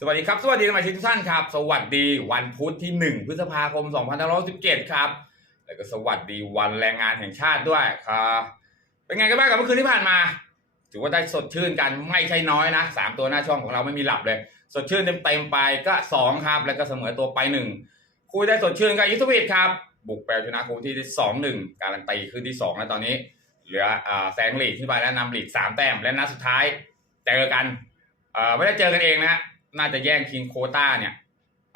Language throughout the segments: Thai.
สวัสดีครับ สวัสดีสมาชิกทุกท่านครับ สวัสดีวันพุธที่ 1 พฤษภาคม 2517 ครับ แล้วก็สวัสดีวันแรงงานแห่งชาติด้วยครับเป็นไงกันบ้างกับเมื่อคืนที่ผ่านมา ถือว่าได้สดชื่นกันไม่ใช่น้อยนะสามตัวหน้าช่องของเราไม่มีหลับเลย สดชื่นเต็มๆไปก็ 2 ครับ แล้วก็เสมอตัวไป 1 คุยได้สดชื่นกับอิสวิตครับ บุกแปลชนะครูที่สองหนึ่งการันตีขึ้นที่สองแล้วตอนนี้ เหลืออ่าแซงลีกที่ไปแล้วนำลีกสามแต้มและนัดสุดท้ายเจอกันอ่อไม่ได้เจอกันเองนะ น่าจะแย่งคิงโคต้าเนี่ย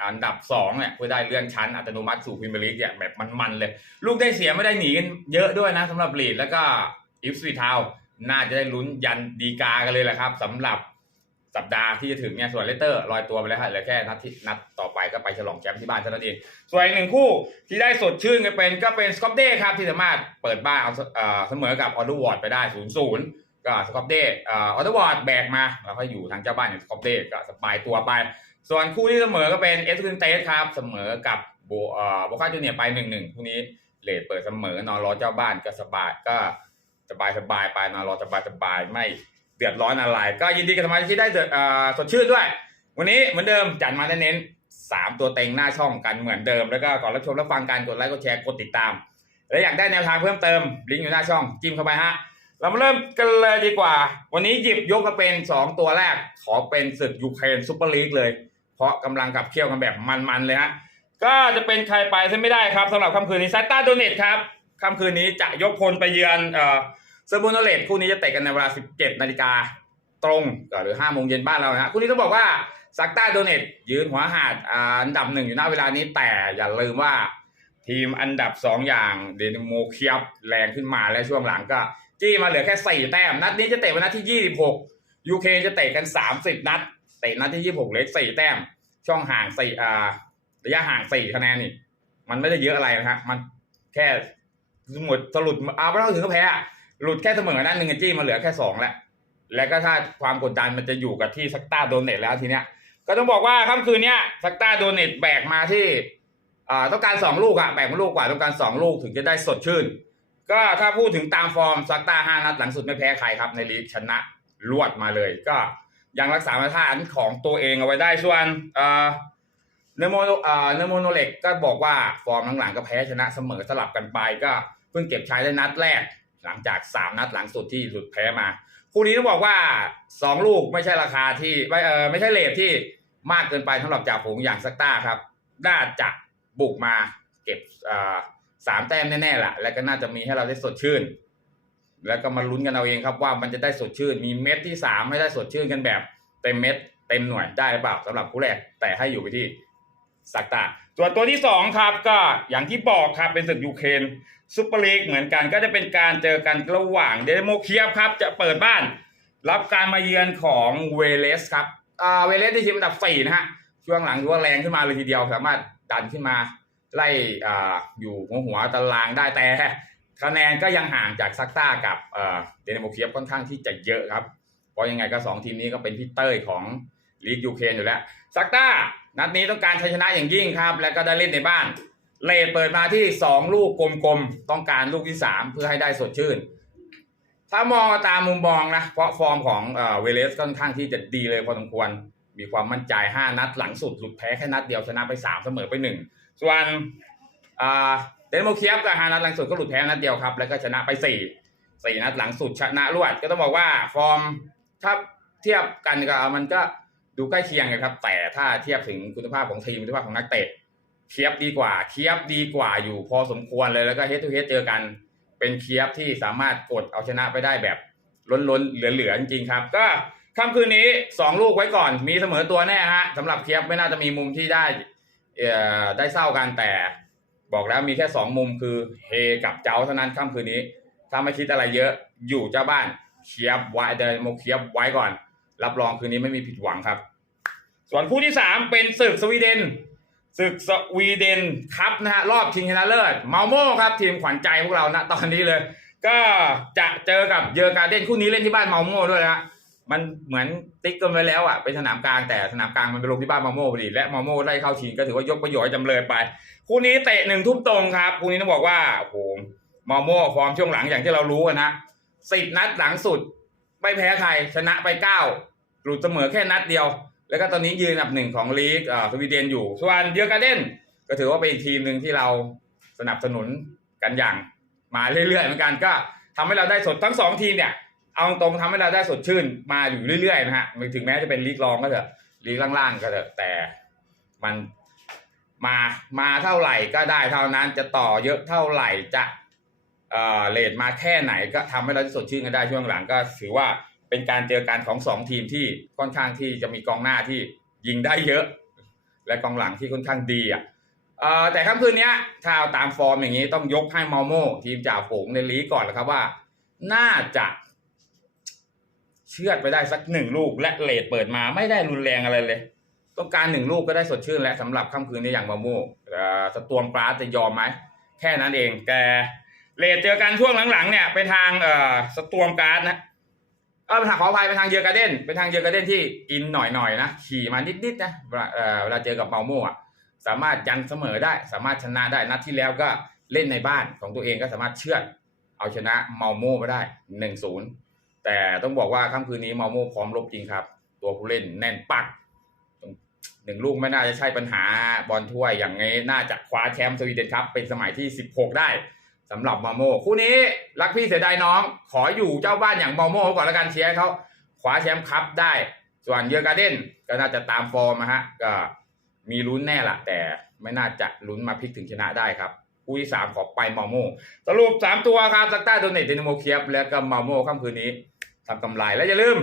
อันดับสองเนี่ยเพื่อได้เลื่อนชั้นอัตโนมัติสู่พรีเมียร์ลีกเนี่ยแบบมันๆเลย ลูกได้เสียไม่ได้หนีกันเยอะด้วยนะสำหรับลีดแล้วก็อิฟสวีทาวน่าจะได้ลุ้นยันดีกากันเลยแหละครับสำหรับสัปดาห์ที่จะถึงเนี่ยส่วนเลสเตอร์ลอยตัวไปแล้วฮะเหลือแค่นัดที่นัดต่อไปก็ไปฉลองแชมป์ที่บ้านเท่านั้นเองส่วนอีกหนึ่งคู่ที่ได้สดชื่นกันเป็นก็เป็นสกอตเด้ครับที่สามารถเปิดบ้านเอาเอ่อเสมอกับออเดอร์วอร์ดไปได้0ูนย์ ก็สกอตเด้เออเดอร์วอร์ดแบกมา แล้วก็อยู่ทางเจ้าบ้านอย่างสกอตเด้ก็สบายตัวไป ส่วนคู่ที่เสมอก็เป็นเอสคูนเตสครับ เสมอกับโบเอ่อโบคาจูเนียไปหนึ่งหนึ่งคู่นี้เลทเปิดเสมอนอนรอเจ้าบ้านก็สบายก็สบายสบายไปนอนรอสบายสบายไม่เดือดร้อนอะไร ก็ยินดีกับสมาชิกที่ได้เดือดเอ่อสดชื่นด้วย วันนี้เหมือนเดิมจัดมาเน้นสามตัวเต็งหน้าช่องกันเหมือนเดิม แล้วก็ก่อนรับชมรับฟังกันกดไลค์กดแชร์กดติดตาม และอยากได้แนวทางเพิ่มเติมลิงก์อยู่หน้าช่องจิ้มเข้าไปฮะ เรามาเริ่มกันเลยดีกว่า วันนี้หยิบยกมาเป็น 2 ตัวแรก ขอเป็นศึกยูเครนซูเปอร์ลีกเลย เพราะกำลังกับเคี่ยวกันแบบมันๆเลยฮะก็จะเป็นใครไปซะไม่ได้ครับสำหรับค่ำคืนนี้ซัตตาโดเนตครับค่ำคืนนี้จะยกพลไปเยือนเอ่อเซอร์บูนเลตคู่นี้จะเตะกันในเวลา 17 นาฬิกาตรงก็หรือ5โมงเย็นบ้านเรานะฮะคู่นี้ต้องบอกว่าซักต้าโดเนตยืนหัวหาดอันดับหนึ่งอยู่ณเวลานี้แต่อย่าลืมว่าทีมอันดับ 2 อย่างเดนโมเคียบแรงขึ้นมาและช่วงหลังก็ จี้มาเหลือแค่สี่แต้มนัดนี้จะเตะวันนัดที่ยี่สิบหกยูเคจะเตะกันสามสิบนัด เตะนัดที่ยี่สิบหกเหล็กสี่แต้ม ช่องห่างสี่อ่าระยะห่างสี่คะแนนนี่ มันไม่ได้เยอะอะไรนะฮะมันแค่หมดสรุปเอาไม่ต้องถึงก็แพ้หลุดแค่เสมอนัดหนึ่งจี้มาเหลือแค่สองแล้วแล้วก็ถ้าความกดดันมันจะอยู่กับที่ซักตาโดนเน็ตแล้วทีเนี้ย ก็ต้องบอกว่าค่ำคืนเนี้ยซักตาโดนเน็ตแบกมาที่อ่าต้องการสองลูกอะแบกมาลูกกว่าต้องการสองลูกถึงจะได้สดชื่น ก็ถ้าพูดถึงตามฟอร์มซักตาห้านัดหลังสุดไม่แพ้ใครครับในลีกชนะรวดมาเลย ก็ยังรักษามาตรฐานของตัวเองเอาไว้ได้ส่วนเอ่อเนโมเอ่อเนโมโนเล็กก็บอกว่าฟอร์มหลังๆก็แพ้ชนะเสมอสลับกันไป ก็เพิ่งเก็บชัยได้นัดแรก หลังจากสามนัดหลังสุดที่หลุดแพ้มา คู่นี้ต้องบอกว่าสองลูกไม่ใช่ราคาที่ไม่เออไม่ใช่เลทที่มากเกินไปสำหรับจ่าฝูงอย่างซักต้าครับ น่าจะบุกมาเก็บอ่า สามแต้มแน่ๆแหละแล้วก็น่าจะมีให้เราได้สดชื่น แล้วก็มาลุ้นกันเอาเองครับว่ามันจะได้สดชื่น มีเม็ดที่สามไม่ได้สดชื่นกันแบบ เต็มเม็ดเต็มหน่วยได้หรือเปล่าสำหรับคู่แรกแต่ให้อยู่ไปที่สักตาส่วนตัวที่สองครับก็อย่างที่บอกครับเป็นศึกยูเครนซุปเปอร์ลีกเหมือนกันก็จะเป็นการเจอกันระหว่างเดโมเคียฟครับจะเปิดบ้าน รับการมาเยือนของเวเลสครับอ่าเวเลสที่ทีมอันดับสี่นะฮะช่วงหลังถือว่าแรงขึ้นมาเลยทีเดียวสามารถดันขึ้นมา ไล่อ่าอยู่หัวหัวตารางได้แต่คะแนนก็ยังห่างจากซักต้ากับเอ่อเดนโมเคียฟค่อนข้างที่จะเยอะครับ เพราะยังไงก็สองทีมนี้ก็เป็นพี่เต้ยของลีกยูเครนอยู่แล้วซักต้านัดนี้ต้องการชัยชนะอย่างยิ่งครับ แล้วก็ได้เล่นในบ้าน เลดเปิดมาที่ 2 ลูกกลมๆ ต้องการลูกที่ 3 เพื่อให้ได้สดชื่น ถ้ามองตามมุมมองนะ เพราะฟอร์มของเอ่อเวเลสค่อนข้างที่จะดีเลยพอสมควร มีความมั่นใจ 5 นัดหลังสุดหลุดแพ้แค่นัดเดียวชนะไป 3 เสมอไป 1 ส่วนอ่าเดนโมเคียฟกับฮานัดหลังสุดก็หลุดแพ้นัดเดียวครับ แล้วก็ชนะไป4 4นัดหลังสุดชนะรวด ก็ต้องบอกว่าฟอร์มถ้าเทียบกันก็มันก็ดูใกล้เคียงกันครับ แต่ถ้าเทียบถึงคุณภาพของทีมคุณภาพของนักเตะเคียบดีกว่าเคียบดีกว่าอยู่พอสมควรเลยแล้วก็เฮดทูเฮดเจอกัน เป็นเคียบที่สามารถกดเอาชนะไปได้แบบล้นๆเหลือๆจริงๆครับ ก็ค่ำคืนนี้ 2 ลูกไว้ก่อนมีเสมอตัวแน่ฮะสำหรับเคียบไม่น่าจะมีมุมที่ได้ ได้เศร้ากันแต่บอกแล้วมีแค่2มุมคือเฮกับเจ้าเท่านั้นค่ำคืนนี้ ถ้าไม่คิดอะไรเยอะอยู่เจ้าบ้านเคียบไว้เดนโมเคียบไว้ก่อน รับรองคืนนี้ไม่มีผิดหวังครับ ส่วนคู่ที่3เป็นศึกสวีเดนศึกสวีเดนครับนะฮะรอบชิงชนะเลิศเมาโม่ครับทีมขวัญใจพวกเราณตอนนี้เลย ก็จะเจอกับเยอการเดนคู่นี้เล่นที่บ้านเมาโม่ด้วยนะฮะ มันเหมือนติ๊กกันไว้แล้วอะเป็นสนามกลางแต่สนามกลางมันไปลงที่บ้านมาโม่พอดีและมาโม่ได้เข้าชิงก็ถือว่ายกประโยชน์จำเลยไป คู่นี้เตะหนึ่งทุ่มตรงครับ คู่นี้ต้องบอกว่าโอ้โหมาโม่ฟอร์มช่วงหลังอย่างที่เรารู้กันนะสิบนัดหลังสุดไม่แพ้ใครชนะไปเก้าหลุดเสมอแค่นัดเดียว แล้วก็ตอนนี้ยืนอันดับหนึ่งของลีกอ่อสวีเดนอยู่ ส่วนเยอร์กาเดนก็ถือว่าเป็นอีกทีมหนึ่งที่เราสนับสนุนกันอย่างมาเรื่อยๆเหมือนกันก็ทำให้เราได้สดทั้งสองทีมเนี่ย เอาตรงๆทำให้เราได้สดชื่นมาอยู่เรื่อยๆนะฮะถึงแม้จะเป็นลีกรองก็เถอะลีกล่างๆก็เถอะแต่มันมามาเท่าไหร่ก็ได้เท่านั้นจะต่อเยอะเท่าไหร่จะเอ่อเลทมาแค่ไหนก็ทำให้เราได้สดชื่นกันได้ช่วงหลังก็ถือว่าเป็นการเจอกันของสองทีมที่ค่อนข้างที่จะมีกองหน้าที่ยิงได้เยอะ และกองหลังที่ค่อนข้างดีอะเออแต่ค่ำคืนเนี้ยถ้าเอาตามฟอร์มอย่างนี้ต้องยกให้มาโมทีมจ่าฝูงในลีกก่อนแล้วครับว่า น่าจะ เชือดไปได้สักหนึ่งลูกและเลดเปิดมาไม่ได้รุนแรงอะไรเลย ต้องการหนึ่งลูกก็ได้สดชื่นแล้วสำหรับค่ำคืนนี้อย่างมาโม่อสตวงปลาจะยอมไหมแค่นั้นเองแต่เลดเจอกันช่วงหลังๆเนี่ยเป็นทางเอ่อสตวงการ์ดนะเออเป็นทางขออภัยเป็นทางเยอการ์เด้นเป็นทางเยอการ์เด้นที่อินหน่อยๆนะขี่มานิดๆนะเวลาเวลาเจอกับเมาโมอะสามารถยันเสมอได้ สามารถชนะได้นัดที่แล้วก็เล่นในบ้านของตัวเองก็สามารถเชือดเอาชนะเมาโม่มาได้หนึ่งศูนย์ แต่ต้องบอกว่าค่ำคืนนี้มาโม่พร้อมรบจริงครับ ตัวผู้เล่นแน่นปักหนึ่งลูกไม่น่าจะใช่ปัญหาบอลถ้วยอย่างนี้น่าจะคว้าแชมป์สวีเดนครับ เป็นสมัยที่ 16 ได้สำหรับมาโม่คู่นี้รักพี่เสียดายน้อง ขออยู่เจ้าบ้านอย่างมาโม่ก่อนล้วกันเชียร์เขาคว้าแชมป์ครับได้ ส่วนเยอร์การ์เดนก็น่าจะตามฟอร์มนะฮะก็มีลุ้นแน่ละแต่ไม่น่าจะลุ้นมาพลิกถึงชนะได้ครับ คู่ที่สามขอไปมาโมสรุปสามตัวครับซักต้าโดเนตเดนโมเคียบแล้วก็มาโมค่ำคืนนี้ทำกำไรแล้วอย่าลืม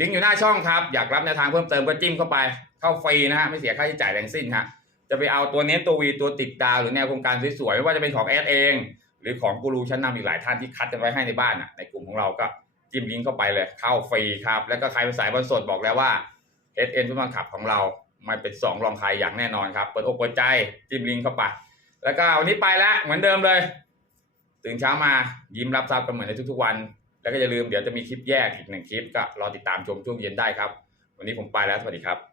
ลิงก์อยู่หน้าช่องครับ อยากรับแนวทางเพิ่มเติมก็จิ้มเข้าไป เข้าฟรีนะฮะไม่เสียค่าใช้จ่ายแรงสิ้นฮะจะไปเอาตัวเน้นตัววีตัวติดดาวหรือแนวโครงการสวยๆไม่ว่าจะเป็นของแอดเอง หรือของกูรูชั้นนำอีกหลายท่านที่คัดกันไว้ให้ในบ้านอะในกลุ่มของเราก็จิ้มลิงก์เข้าไปเลยเข้าฟรีครับ แล้วก็ใครเป็นสายบอลสดบอกแล้วว่า SN ฟุตบอลขับของเราไม่เป็นสองรองใครอย่างแน่นอนครับ เปิดอกเปิดใจจิ้มลิงก์เข้าไป แล้วก็วันนี้ไปแล้วเหมือนเดิมเลย ตื่นเช้ามายิ้มรับทราบกันเหมือนในทุกๆวัน แล้วก็อย่าลืมเดี๋ยวจะมีคลิปแยกอีกหนึ่งคลิปก็รอติดตามชมช่วงเย็นได้ครับ วันนี้ผมไปแล้วสวัสดีครับ